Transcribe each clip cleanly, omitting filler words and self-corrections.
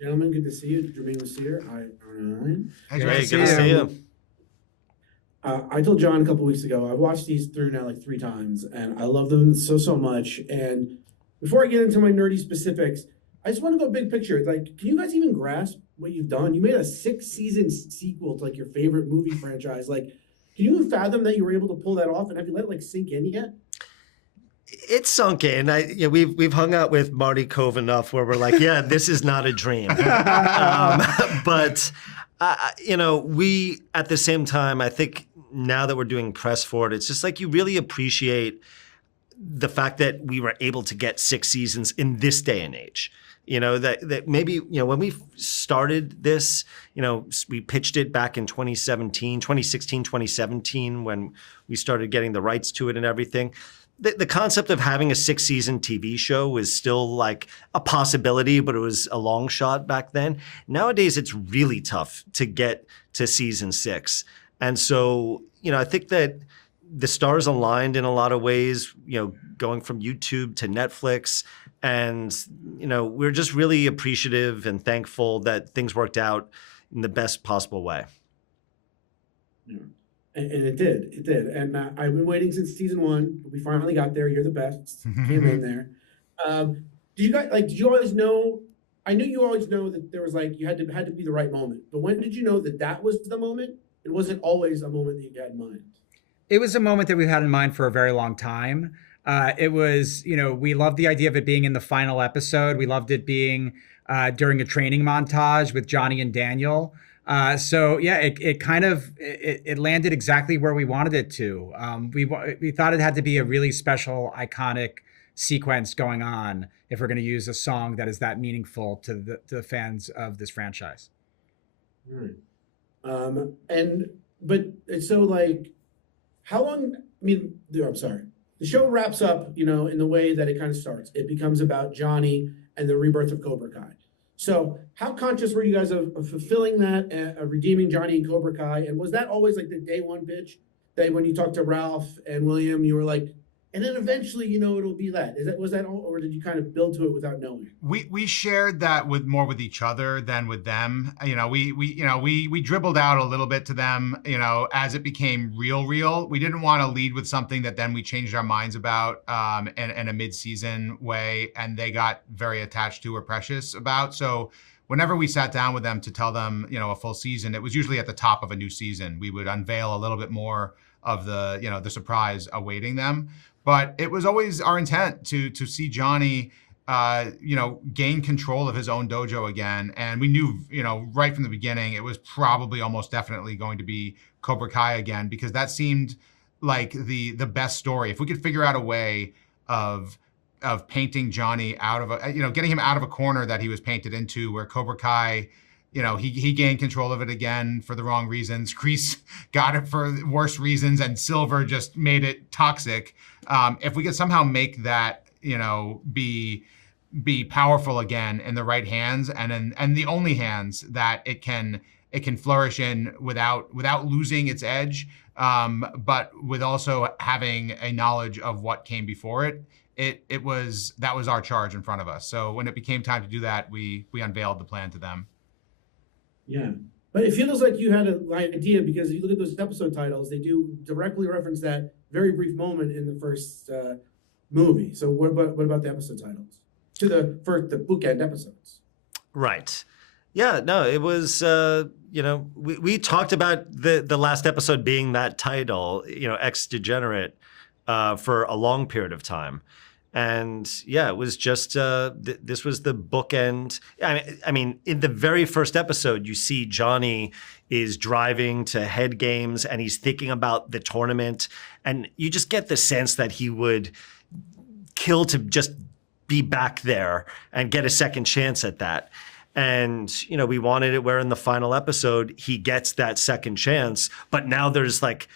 Gentlemen, good to see you. Germain Lussier, io9. Hey, Great to Dre. see Good to see you. you. I told John a couple weeks ago, I've watched these through now like three times, and I love them so much. And before I get into my nerdy specifics, I just want to go big picture. Like, can you guys even grasp what you've done? You made a six-season sequel to like your favorite movie franchise. Like, can you fathom that you were able to pull that off? And have you let it like sink in yet? It's sunk in. We've hung out with Marty Cove enough where we're like, yeah, this is not a dream. But we at the same time, I think now that we're doing press for it, it's just like you really appreciate the fact that we were able to get 6 seasons in this day and age. That maybe, when we started this, we pitched it back in 2016, 2017, when we started getting the rights to it and everything. The concept of having a 6-season TV show was still like a possibility, but it was a long shot back then. Nowadays, it's really tough to get to season 6. And so, I think that the stars aligned in a lot of ways, going from YouTube to Netflix. And, we're just really appreciative and thankful that things worked out in the best possible way. Yeah. And it did. And I've been waiting since season one. We finally got there. You're the best. Came in there. Did you always know? I knew you always know that there was like, had to be the right moment. But when did you know that was the moment? It wasn't always a moment that you had in mind. It was a moment that we've had in mind for a very long time. It was, we loved the idea of it being in the final episode. We loved it being during a training montage with Johnny and Daniel. So yeah, it kind of it landed exactly where we wanted it to. We thought it had to be a really special, iconic sequence going on if we're going to use a song that is that meaningful to the fans of this franchise. Right. So like, how long? I mean, I'm sorry. The show wraps up, in the way that it kind of starts. It becomes about Johnny and the rebirth of Cobra Kai. So how conscious were you guys of fulfilling that, of redeeming Johnny and Cobra Kai? And was that always like the day one pitch that when you talked to Ralph and William, you were like, and then eventually, it'll be that. Was that all, or did you kind of build to it without knowing? We shared that more with each other than with them. We dribbled out a little bit to them, as it became real. We didn't want to lead with something that then we changed our minds about in a mid-season way, and they got very attached to or precious about. So whenever we sat down with them to tell them, a full season, it was usually at the top of a new season. We would unveil a little bit more of the surprise awaiting them. But it was always our intent to see Johnny, gain control of his own dojo again. And we knew, right from the beginning, it was probably almost definitely going to be Cobra Kai again, because that seemed like the best story. If we could figure out a way of painting Johnny out of getting him out of a corner that he was painted into, where Cobra Kai, he gained control of it again for the wrong reasons. Kreese got it for worse reasons, and Silver just made it toxic. If we could somehow make that, be powerful again in the right hands, and the only hands that it can flourish in without losing its edge, but with also having a knowledge of what came before it. That was our charge in front of us. So when it became time to do that, we unveiled the plan to them. Yeah. But it feels like you had an idea, because if you look at those episode titles, they do directly reference that very brief moment in the first movie. So what about the episode titles? To the bookend episodes. Right. Yeah, no, it was, we talked about the last episode being that title, Ex Degenerate, for a long period of time. And yeah, it was just, this was the bookend. I mean, in the very first episode, you see Johnny is driving to Head Games and he's thinking about the tournament. And you just get the sense that he would kill to just be back there and get a second chance at that. And, we wanted it where in the final episode, he gets that second chance. But now there's like,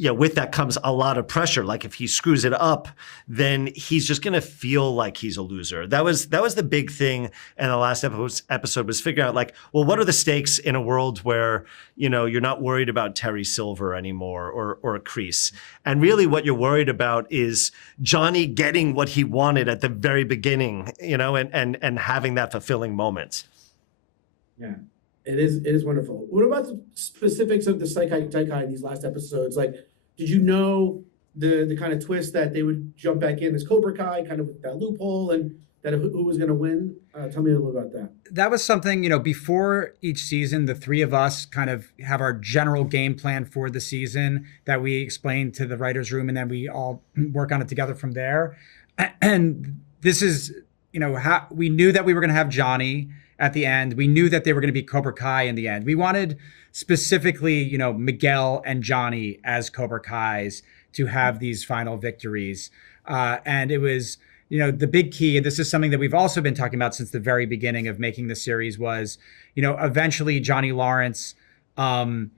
with that comes a lot of pressure. Like if he screws it up, then he's just going to feel like he's a loser. That was the big thing in the last episode was figuring out like, well, what are the stakes in a world where, you're not worried about Terry Silver anymore or Kreese. And really what you're worried about is Johnny getting what he wanted at the very beginning, and having that fulfilling moment. Yeah, it is wonderful. What about the specifics of the Seikai Taikai in these last episodes? Like, did you know the kind of twist that they would jump back in as Cobra Kai, kind of with that loophole, and that who was going to win? Tell me a little about that. That was something, before each season, the three of us kind of have our general game plan for the season that we explain to the writer's room, and then we all work on it together from there. And this is, how we knew that we were going to have Johnny at the end. We knew that they were going to be Cobra Kai in the end. We wanted specifically, Miguel and Johnny as Cobra Kais to have these final victories. And it was, the big key, and this is something that we've also been talking about since the very beginning of making the series, was, eventually Johnny Lawrence, not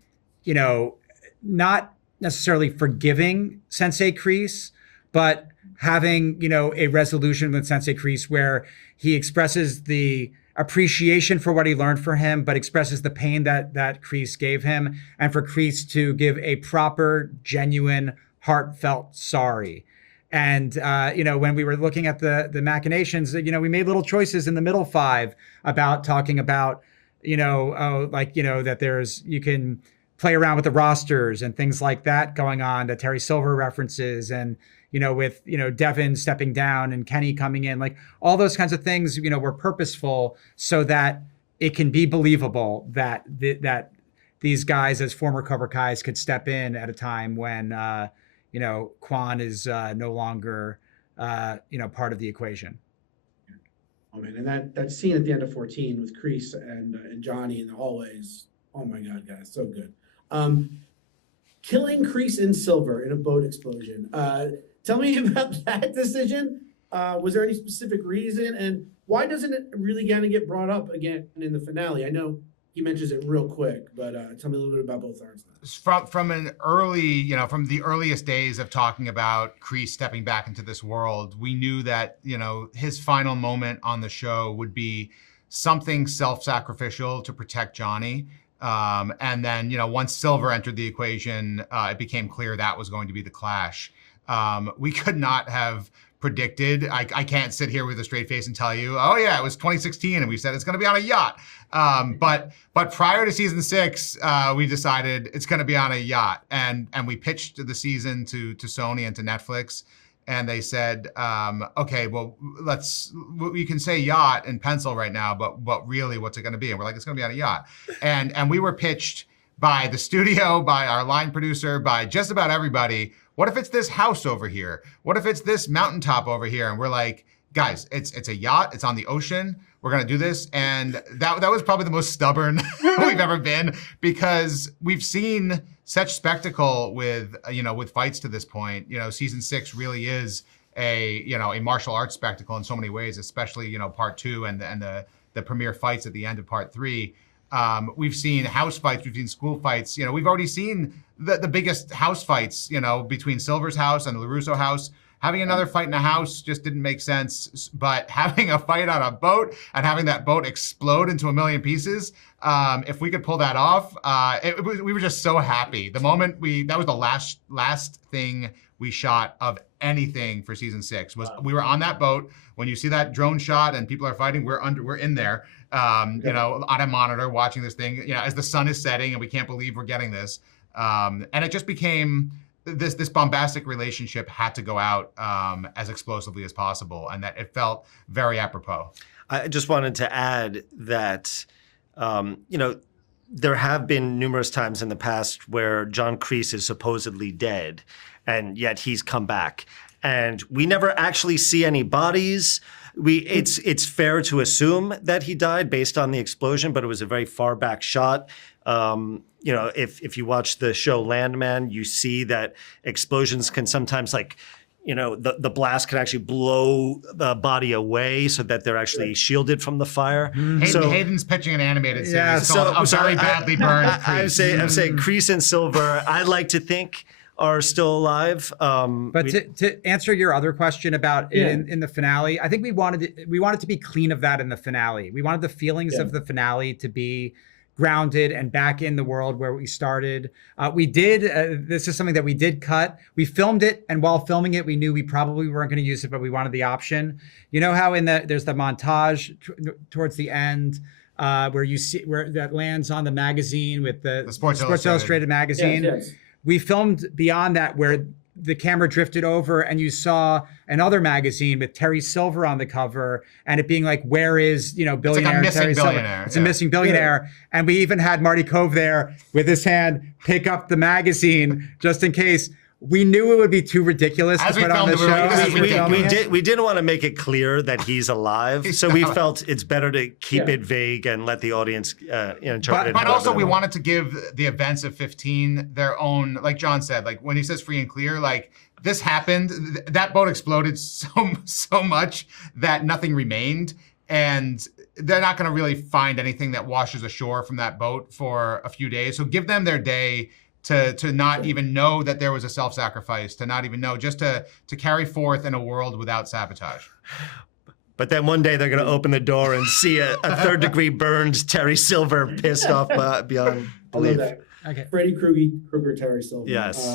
necessarily forgiving Sensei Kreese, but having, a resolution with Sensei Kreese where he expresses the appreciation for what he learned for him, but expresses the pain that Kreese gave him, and for Kreese to give a proper, genuine, heartfelt sorry. And, when we were looking at the machinations, we made little choices in the middle five about talking about, that you can play around with the rosters and things like that going on, the Terry Silver references, and, with, Devin stepping down and Kenny coming in, like all those kinds of things, were purposeful so that it can be believable that that these guys as former Cobra Kais could step in at a time when, Quan is no longer, part of the equation. Oh man, and that scene at the end of 14 with Kreese and Johnny in the hallways. Oh my God, guys, so good. Killing Kreese in silver in a boat explosion. Tell me about that decision. Was there any specific reason, and why doesn't it really kind of get brought up again in the finale? I know he mentions it real quick, but tell me a little bit about both arcs. From an early, from the earliest days of talking about Kreese stepping back into this world, we knew that, his final moment on the show would be something self-sacrificial to protect Johnny. And then, once Silver entered the equation, it became clear that was going to be the clash. We could not have predicted. I can't sit here with a straight face and tell you, oh yeah, it was 2016 and we said it's going to be on a yacht. But prior to season 6, we decided it's going to be on a yacht, and we pitched the season to Sony and to Netflix, and they said, okay, well, we can say yacht in pencil right now, but really, what's it going to be? And we're like, it's going to be on a yacht, and we were pitched by the studio, by our line producer, by just about everybody. What if it's this house over here? What if it's this mountaintop over here? And we're like, guys, it's a yacht. It's on the ocean. We're going to do this. And that was probably the most stubborn we've ever been, because we've seen such spectacle with fights to this point. Season 6 really is a martial arts spectacle in so many ways, especially, part 2 and the premiere fights at the end of part 3. We've seen house fights, we've seen school fights. We've already seen the biggest house fights, between Silver's house and the LaRusso house. Having another fight in a house just didn't make sense, but having a fight on a boat and having that boat explode into a million pieces, if we could pull that off, we were just so happy. The moment that was the last thing we shot of anything for season 6 was we were on that boat. When you see that drone shot and people are fighting, we're in there, on a monitor watching this thing, as the sun is setting and we can't believe we're getting this. And it just became this bombastic relationship had to go out as explosively as possible, and that it felt very apropos. I just wanted to add that, there have been numerous times in the past where John Kreese is supposedly dead, and yet he's come back. And we never actually see any bodies. It's fair to assume that he died based on the explosion, but it was a very far back shot. If you watch the show Landman, you see that explosions can sometimes the blast can actually blow the body away so that they're actually shielded from the fire. Hayden's pitching an animated series called A Very Badly Burned Kreese. I'm saying Kreese and Silver, I'd like to think, are still alive. But to answer your other question about in the finale, I think we wanted to be clean of that in the finale. We wanted the feelings of the finale to be grounded and back in the world where we started. We did, this is something that we did cut. We filmed it, and while filming it, we knew we probably weren't going to use it, but we wanted the option. You know how there's the montage towards the end where you see where that lands on the magazine with the Sports Illustrated magazine. Yes. We filmed beyond that where the camera drifted over and you saw another magazine with Terry Silver on the cover and it being like, where is, billionaire missing Terry billionaire, Silver? It's a yeah. missing billionaire. And we even had Marty Cove there with his hand pick up the magazine just in case. We knew it would be too ridiculous As to we put on the filmed it, show. we were like, We didn't want to make it clear that he's alive, so we felt it's better to keep Yeah. it vague and let the audience interpret it. But however also they we want. wanted to give the events of 15 their own, like John said, like when he says free and clear, like this happened, that boat exploded so much that nothing remained. And they're not going to really find anything that washes ashore from that boat for a few days. So give them their day to not even know that there was a self-sacrifice, to not even know, just to carry forth in a world without sabotage. But then one day they're going to open the door and see a third-degree burned Terry Silver pissed off beyond I love belief. that. Okay. Freddie Krueger, Terry Silver. Yes.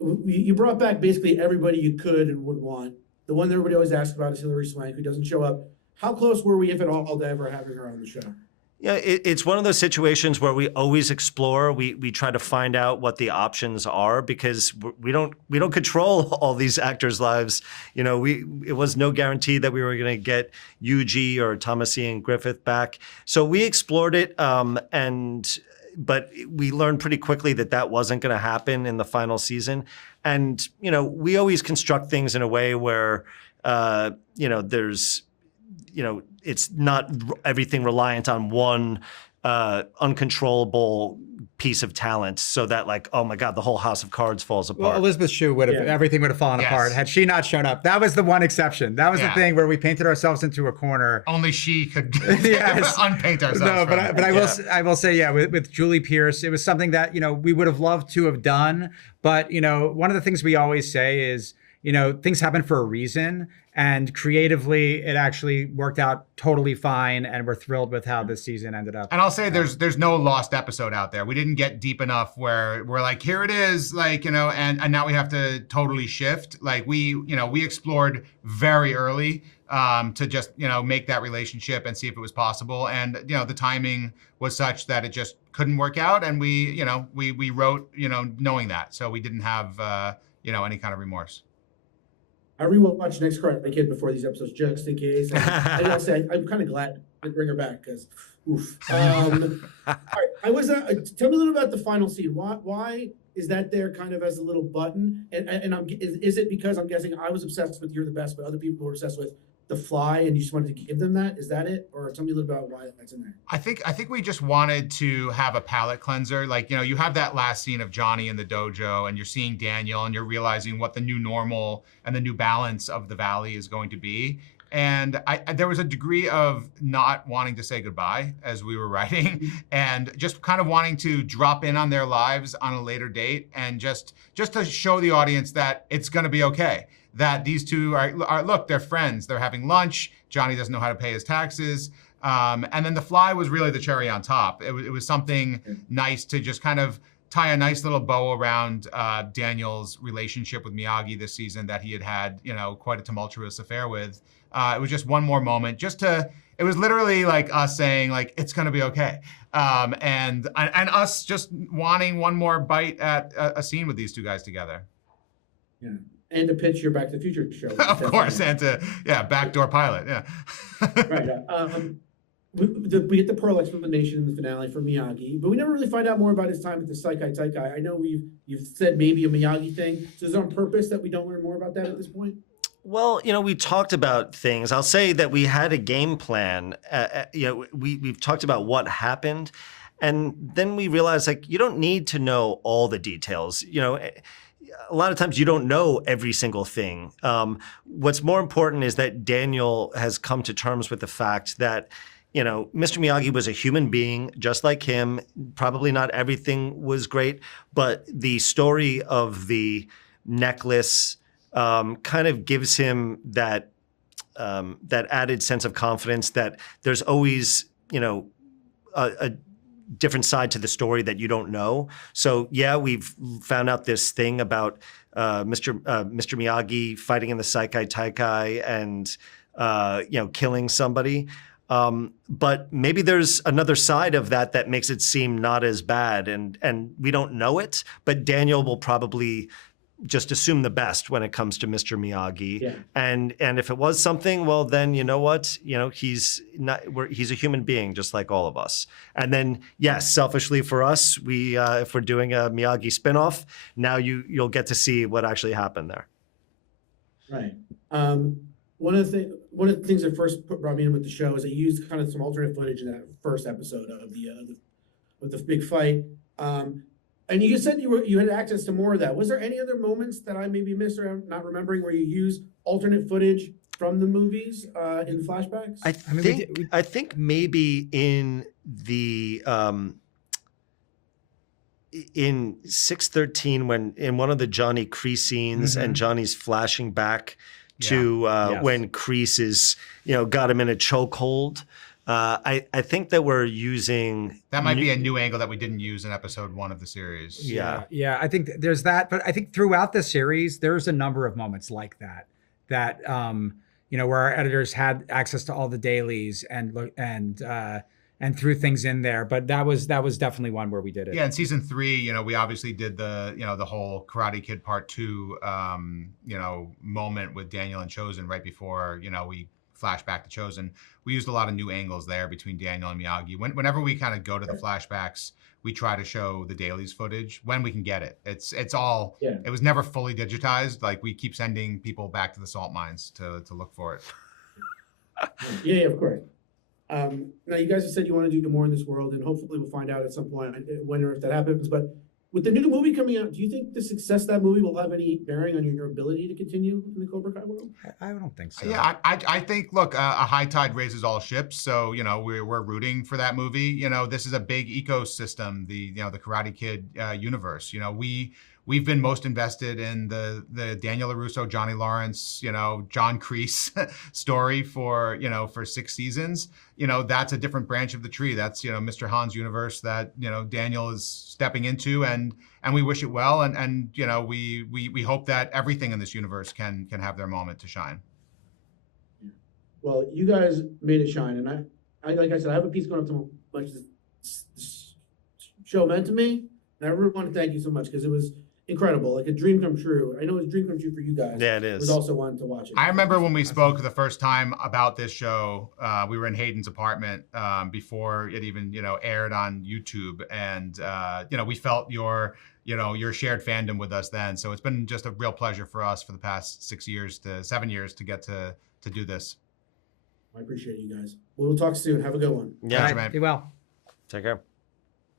You brought back basically everybody you could and would want. The one that everybody always asks about is Hilary Swank, who doesn't show up. How close were we, if at all, to ever having her on the show? Yeah, it's one of those situations where we always explore. We try to find out what the options are because we don't control all these actors' lives. It was no guarantee that we were going to get Yuji or Thomas Ian Griffith back. So we explored it, but we learned pretty quickly that wasn't going to happen in the final season. And we always construct things in a way where there's it's not everything reliant on one uncontrollable piece of talent so that like, oh my God, the whole house of cards falls apart. Well, Elizabeth Shue would have, everything would have fallen apart had she not shown up. That was the one exception. That was the thing where we painted ourselves into a corner. Only she could Yes. unpaint ourselves. No, from but it. I will say, with Julie Pierce, it was something that, we would have loved to have done. But, one of the things we always say is, things happen for a reason. And creatively, it actually worked out totally fine, and we're thrilled with how this season ended up. And I'll say there's no lost episode out there. We didn't get deep enough where we're like, here it is, like, and now we have to totally shift. Like we explored very early to just, make that relationship and see if it was possible. And, the timing was such that it just couldn't work out. And we wrote, knowing that. So we didn't have, any kind of remorse. I rewatched Next Karate Kid before these episodes just in case. And I gotta say, I'm kind of glad to bring her back because, oof. All right, tell me a little about the final scene. Why is that there kind of as a little button? And is it because I'm guessing I was obsessed with You're the Best, but other people were obsessed with The Fly, and you just wanted to give them that? Is that it? Or tell me a little about why that's in there. I think we just wanted to have a palate cleanser. Like, you have that last scene of Johnny in the dojo and you're seeing Daniel and you're realizing what the new normal and the new balance of the Valley is going to be. And there was a degree of not wanting to say goodbye as we were writing and just kind of wanting to drop in on their lives on a later date and just to show the audience that it's going to be okay. That these two are look, they're friends. They're having lunch. Johnny doesn't know how to pay his taxes. And then The Fly was really the cherry on top. It was something nice to just kind of tie a nice little bow around Daniel's relationship with Miyagi this season that he had, quite a tumultuous affair with. It was just one more moment, it was literally like us saying like, it's going to be okay. And us just wanting one more bite at a scene with these two guys together. Yeah. And to pitch your Back to the Future show. Of course, and backdoor pilot, Right. We get the Pearl explanation in the finale for Miyagi, but we never really find out more about his time at the Saikai Taikai. I know you've said maybe a Miyagi thing. So is it on purpose that we don't learn more about that at this point? Well, we talked about things. I'll say that we had a game plan. We've talked about what happened, and then we realized like you don't need to know all the details. A lot of times you don't know every single thing. What's more important is that Daniel has come to terms with the fact that, Mr. Miyagi was a human being just like him. Probably not everything was great, but the story of the necklace kind of gives him that added sense of confidence that there's always, a different side to the story that you don't know. So yeah, we've found out this thing about Mr. Miyagi fighting in the Saikai Taikai and killing somebody. But maybe there's another side of that that makes it seem not as bad, and we don't know it. But Daniel will probably just assume the best when it comes to Mr. Miyagi. Yeah. And if it was something, well, then you know what? He's a human being just like all of us. And then, yes, selfishly for us, we if we're doing a Miyagi spinoff, now you'll get to see what actually happened there. Right. One of the things that first brought me in with the show is they used kind of some alternate footage in that first episode of with the big fight. And you said you had access to more of that. Was there any other moments that I maybe missed or I'm not remembering where you use alternate footage from the movies in flashbacks? I think maybe in the in 613 when in one of the Johnny Kreese scenes and Johnny's flashing back to when Kreese is got him in a chokehold. I think that we're using that might be a new angle that we didn't use in episode 1 of the series. Yeah. I think there's that, but I think throughout the series, there's a number of moments like that where our editors had access to all the dailies and threw things in there. But that was definitely one where we did it. Yeah, in season 3, we obviously did the whole Karate Kid Part 2, moment with Daniel and Chosen right before, we flashback to Chosen. We used a lot of new angles there between Daniel and Miyagi. Whenever we kind of go to the flashbacks, we try to show the dailies footage when we can get it. It's all, it was never fully digitized. Like we keep sending people back to the salt mines to look for it. Yeah, of course. Now you guys have said you want to do more in this world, and hopefully we'll find out at some point when or if that happens. But with the new movie coming out, do you think the success of that movie will have any bearing on your ability to continue in the Cobra Kai world? I don't think so. Yeah, I think, look, a high tide raises all ships. So, we're rooting for that movie. This is a big ecosystem, the Karate Kid universe. We've been most invested in the Daniel LaRusso, Johnny Lawrence, John Kreese story for 6 seasons. That's a different branch of the tree. That's, Mr. Han's universe that, Daniel is stepping into, and we wish it well. And we hope that everything in this universe can have their moment to shine. Well, you guys made it shine. And I like I said, I have a piece going up to much this show meant to me. And I really want to thank you so much because it was incredible, like a dream come true. I know it's a dream come true for you guys. Yeah, it is. It was also one to watch it. I remember when we spoke the first time about this show, we were in Hayden's apartment before it even, aired on YouTube. And, we felt your shared fandom with us then. So it's been just a real pleasure for us for the past 7 years to get to do this. I appreciate you guys. We'll talk soon. Have a good one. Yeah, All right, be well. Take care.